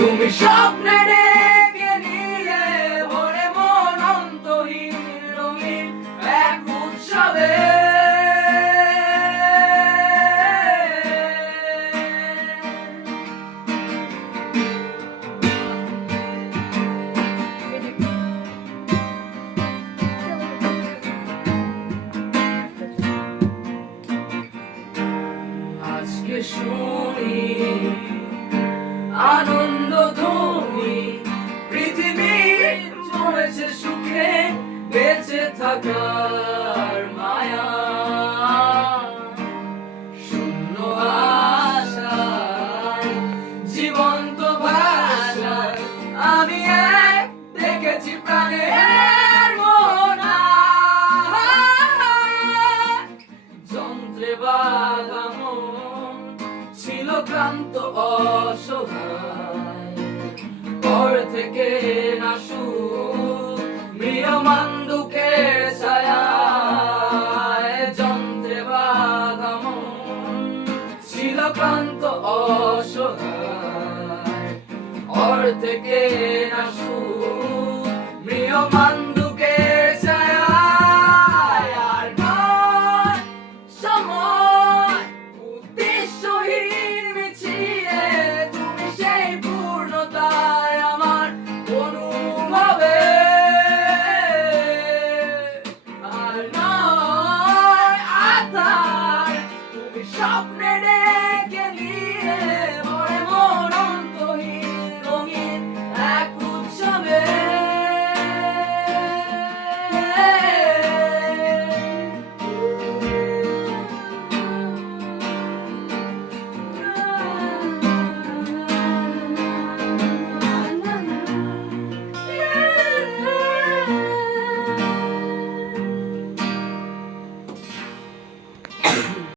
তুমি স্বপ্নে ডেকে নিলে ভরে মন অন্তহীন রঙিন এক উৎসবে। আজকে শুনি আনন্দ ধ্বনি, পৃথিবী জমেছে সুখে বেঁচে থাকার মায়া। শূন্য আশায় জীবন্ত ভাষায় আমি এক দেখেছি প্রাণের মোহনা। যন্ত্রে বাঁধা মন ছিল ক্লান্ত অসহায়, পর থেকে না সুখ ম্রিয়মান দুঃখের ছায়ায়। যন্ত্রে বাঁধা মন ছিল ক্লান্ত অসহায়, পর থেকে না সুখ ম্রিয়মান